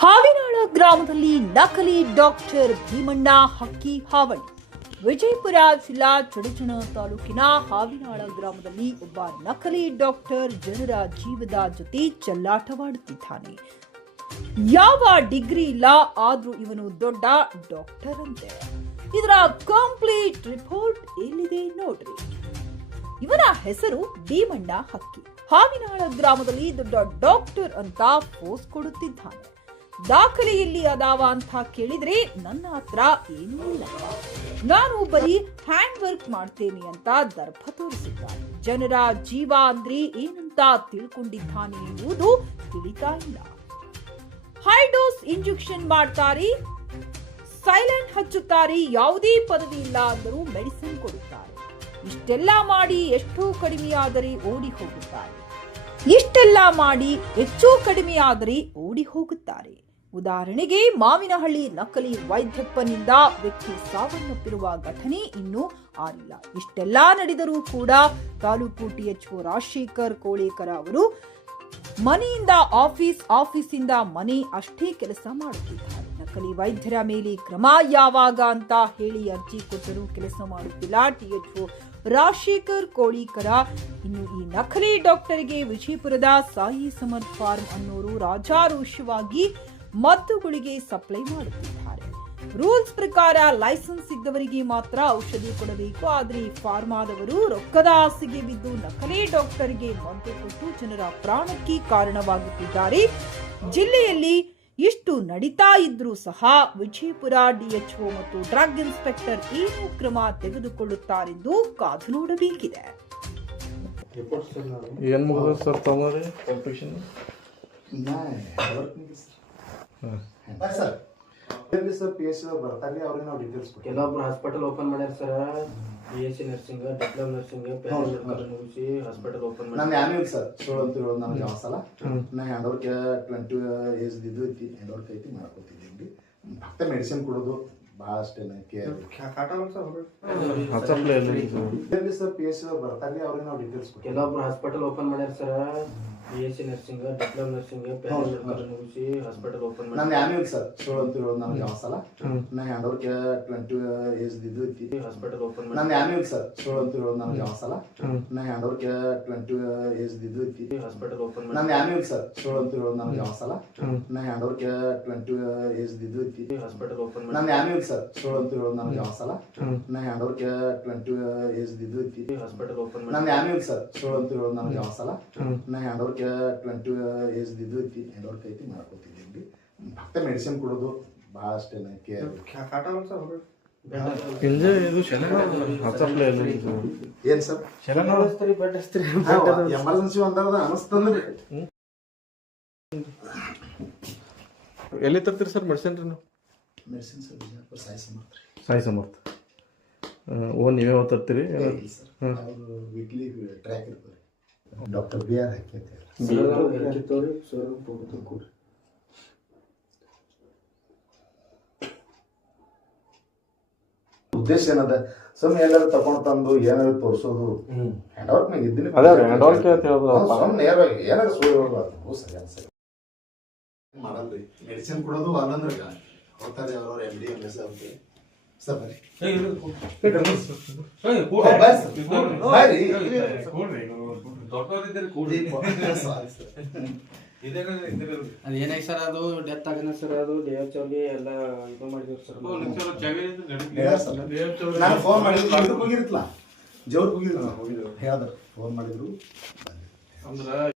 ಹಾವಿನಾಳ ಗ್ರಾಮದಲ್ಲಿ ನಕಲಿ ಡಾಕ್ಟರ್ ಭೀಮಣ್ಣ ಹಕ್ಕಿ ಹಾವಳಿ. ವಿಜಯಪುರ ಜಿಲ್ಲಾ ಚಡಚಣ ತಾಲೂಕಿನ ಹಾವಿನಾಳ ಗ್ರಾಮದಲ್ಲಿ ಒಬ್ಬ ನಕಲಿ ಡಾಕ್ಟರ್ ಜನರ ಜೀವದ ಜೊತೆ ಚೆಲ್ಲಾಟವಾಡುತ್ತಿದ್ದಾನೆ. ಯಾವ ಡಿಗ್ರಿ ಇಲ್ಲ, ಆದ್ರೂ ಇವನು ದೊಡ್ಡ ಡಾಕ್ಟರ್ ಅಂತೆ. ಇದರ ಕಂಪ್ಲೀಟ್ ರಿಪೋರ್ಟ್ ಎಲ್ಲಿದೆ ನೋಡ್ರಿ. ಇವನ ಹೆಸರು ಭೀಮಣ್ಣ ಹಕ್ಕಿ. ಹಾವಿನಾಳ ಗ್ರಾಮದಲ್ಲಿ ದೊಡ್ಡ ಡಾಕ್ಟರ್ ಅಂತ ಪೋಸ್ ಕೊಡುತ್ತಿದ್ದಾನೆ. ದಾಖಲೆಯಲ್ಲಿ ಅದಾವ ಅಂತ ಕೇಳಿದ್ರೆ ನನ್ನ ಹತ್ರ ಏನೂ ಇಲ್ಲ, ನಾನು ಬರೀ ಹ್ಯಾಂಡ್ ವರ್ಕ್ ಮಾಡ್ತೇನೆ ಅಂತ ದರ್ಭ ತೋರಿಸಿದ್ದಾನೆ. ಜನರ ಜೀವ ಅಂದ್ರೆ ಏನಂತ ತಿಳ್ಕೊಂಡಿದ್ದಾನೆ ಎನ್ನುವುದು ತಿಳಿತಾ ಇಲ್ಲ. ಹೈ ಡೋಸ್ ಇಂಜೆಕ್ಷನ್ ಮಾಡ್ತಾರೆ, ಸೈಲೆಂಟ್ ಹಚ್ಚುತ್ತಾರೆ, ಯಾವುದೇ ಪದವಿ ಇಲ್ಲ ಅಂದರೂ ಮೆಡಿಸಿನ್ ಕೊಡುತ್ತಾರೆ. ಇಷ್ಟೆಲ್ಲ ಮಾಡಿ ಎಷ್ಟೋ ಕಡಿಮೆಯಾದರೆ ಓಡಿ ಹೋಗುತ್ತಾರೆ. ಇಷ್ಟೆಲ್ಲ ಮಾಡಿ ಹೆಚ್ಚು ಕಡಿಮೆಯಾದರೆ ಓಡಿ ಹೋಗುತ್ತಾರೆ. ಉದಾಹರಣೆಗೆ ಮಾವಿನಹಳ್ಳಿ ನಕಲಿ ವೈದ್ಯಪ್ಪನಿಂದ ವ್ಯಕ್ತಿ ಸಾವನ್ನಪ್ಪಿರುವ ಘಟನೆ ಇನ್ನೂ ಆಗಿಲ್ಲ. ಇಷ್ಟೆಲ್ಲ ನಡೆದರೂ ಕೂಡ ತಾಲೂಕು ಟಿಎಚ್ಒ ರಾಜಶೇಖರ್ ಕೋಳೇಕರ ಅವರು ಮನೆಯಿಂದ ಆಫೀಸ್, ಆಫೀಸಿಂದ ಮನೆ ಅಷ್ಟೇ ಕೆಲಸ ಮಾಡುತ್ತಿದ್ದಾರೆ. ನಕಲಿ ವೈದ್ಯರ ಮೇಲೆ ಕ್ರಮ ಯಾವಾಗ ಅಂತ ಹೇಳಿ ಅರ್ಜಿ ಕೊಟ್ಟರೂ ಕೆಲಸ ಮಾಡುತ್ತಿಲ್ಲ ಟಿಎಚ್ಒ ರಾಜಶೇಖರ್ ಕೋಳೇಕರ. ಇನ್ನು ಈ ನಕಲಿ ಡಾಕ್ಟರ್ಗೆ ವಿಜಯಪುರದ ಸಾಯಿ ಸಮರ್ಥ್ ಫಾರ್ಮ್ ಅನ್ನೋರು ರಾಜಾರೋಷವಾಗಿ ಮದ್ದುಗಳಿಗೆ ಸಪ್ಲೈ ಮಾಡುತ್ತಿದ್ದಾರೆ. ರೂಲ್ಸ್ ಪ್ರಕಾರ ಲೈಸೆನ್ಸ್ ಇದ್ದವರಿಗೆ ಮಾತ್ರ ಔಷಧಿ ಕೊಡಬೇಕು. ಆದರೆ ಫಾರ್ಮಾದವರು ರೊಕ್ಕದ ಆಸೆಗೆ ಬಿದ್ದು ನಕಲಿ ಡಾಕ್ಟರ್ಗೆ ಮದ್ದು ಕೊಟ್ಟು ಜನರ ಪ್ರಾಣಕ್ಕೆ ಕಾರಣವಾಗುತ್ತಿದ್ದಾರೆ. ಜಿಲ್ಲೆಯಲ್ಲಿ ಇಷ್ಟು ನಡೀತಾ ಇದ್ರೂ ಸಹ ವಿಜಯಪುರ ಡಿಎಚ್ಒ ಮತ್ತು ಡ್ರಗ್ ಇನ್ಸ್ಪೆಕ್ಟರ್ ಏನು ಕ್ರಮ ತೆಗೆದುಕೊಳ್ಳುತ್ತಾರೆಂದು ಕಾದು ನೋಡಬೇಕಿದೆ. ಕೆಲವೊಬ್ರು ಹಾಸ್ಪಿಟಲ್ ಓಪನ್ ಮಾಡ್ಯಾರ sir. BSc nursing, diploma nursing, ಮುಗಿಸಿ ಹಾಸ್ಪಿಟಲ್ ಓಪನ್ ಮಾಡಿ. ನಾನು ಯಾರು ಸರ್ ಸೋಳಂತಿರೋ ನನಗೆ ಯಾವ ಸಲ ನಾ ಹ್ಯಾಂಡ್ 20 ಏಜ್ ಇದ್ದು ಐತಿ, ಹ್ಯಾಂಡ್ ಐತಿ ಮಾಡ್ಕೊತಿದ್ದೀನಿ. ಮತ್ತೆ ಮೆಡಿಸಿನ್ ಕೊಡೋದು ಭಾಳ ಅಷ್ಟೇ ಕೇರ್ ಸರ್. PSc ಬರ್ತಾರೆ, ಅವ್ರಿಗೆ ನಾವು ಡೀಟೇಲ್ಸ್ ಕೊಡ್ತೀವಿ. ಕೆಲವೊಬ್ರು ಹಾಸ್ಪಿಟಲ್ ಓಪನ್ ಮಾಡ್ಯಾರ sir. BSc nursing, diploma nursing, ಮುಗಿಸಿ ಹಾಸ್ಪಿಟಲ್ ಓಪನ್ ಮಾಡಿ. ನಾನು ಯಾರು ಸರ್ ಸೋಳಂತಿರೋ ನನಗೆ ಯಾವ ಸಲ ನಾ ಹ್ಯಾಂಡ್ 20 ಏಜ್ ಇದ್ದು ಐತಿ, ಹಾಸ್ಪಿಟಲ್ ಓಪನ್ ಮಾಡಿ. ನಾನು ಯಾರು ಸರ್ ಸೋಳಂತಿರೋ ನನಗೆ ಯಾವ ಸಲ ನಾ ಹ್ಯಾಂಡ್ 20 ಏಜ್ ಇದ್ದು ಐತಿ, ಹಾಸ್ಪಿಟಲ್ ಓಪನ್ ಮಾಡಿ. ನಾನು ಯಾರು ಸರ್ ಸೋಳಂತಿರೋ ನನಗೆ ಯಾವ ಸಲ ನಾ ಹ್ಯಾಂಡ್ 20 ಏಜ್ ಇದ್ದು ಐತಿ, ಹಾಸ್ಪಿಟಲ್ ಓಪನ್ ಮಾಡಿ. ನಾನು ಯಾರು ಸರ್ ಸೋಳಂತಿರೋ ನನಗೆ ಯಾವ ಸಲ ನಾ ಹ್ಯಾಂಡ್ 20 ಏಜ್ ಇದ್ದು ಐತಿ, ಹಾಸ್ಪಿಟಲ್ ಓಪನ್ ಮಾಡಿ. ನಾನು ಯಾರು ಸರ್ ಸೋಳಂತಿರೋ ನನಗೆ ಯಾವ ಸಲ ನಾ ಹ್ಯಾಂಡ್ 20 ಏಜ್ ಇದ್ದು ಐತಿ, ಹ್ಯಾಂಡ್ ಐತಿ ಮಾಡ್ಕೊತಿದ್ದೀನಿ. ಮತ್ತೆ ಮೆಡಿಸಿನ್ ಕೊಡೋದು ಭಾಳ ಅಷ್ಟೇ ಕೇರ್ ಏನ್ ಸರ್ ಎಮರ್ಜೆನ್ಸಿ ಒಂದಾರದ ಅನಿಸ್ತಂದ್ರಿ. ಎಲ್ಲಿ ತರ್ತೀರಿ ಸರ್ ಮೆಡಿಸಿನ್? ರೀ ಮೆಡಿಸಿನ್ ಸರ್ ವಿಜಯಪುರ ಸಾಯಿ ಸಮರ್ಥ ಓನ್ ನೀವೇ ತರ್ತೀರಿ? ಅವರು ವೀಕ್ಲಿ ಟ್ರ್ಯಾಕ್ ಇರ್ತಾರೆ. ಡಾಕ್ಟರ್ BR ಹಕ್ಕಿ ಅಂತ ಉದ್ದೇಶ ಏನದ ಸುಮ್ಮನೆ ಏನಾದ್ರು ತಗೊಂಡ್ ತಂದು ಏನಾದ್ರು ತೋರಿಸೋದು ಹ್ಯಾಂಡ್ ವರ್ಕ್ ನಾಗ ಇದ್ದೀನಿ. ನೇರವಾಗಿ ಏನಾದ್ರು ಸರಿ ಮಾಡಲ್ರಿ. ಮೆಡಿಸಿನ್ ಕೊಡೋದು ಅಲ್ಲಂದ್ರೆ ಹೋಗ್ತಾರೆ ಅವ್ರವ್ರ MD MS ಅವ್ರಿಗೆ ಸರ್ ಬರ್ರಿ. ಅದೇನಾಗ ಸರ್, ಅದು ಡೆತ್ ಆಗನ ಸರ್, ಅದು ದೇವಚೌಲಿ ಎಲ್ಲ ಇದು ಮಾಡಿದ್ರು ಸರ್. ನಾನು ಫೋನ್ ಮಾಡಿದ್ರು, ಇದಕ್ಕೆ ಹೋಗಿರ್ತಲ್ಲ ಜವ್ರಿಗೆ ಹೋಗಿದ್ರು, ಹೇಳಿದ್ರು ಫೋನ್ ಮಾಡಿದ್ರು.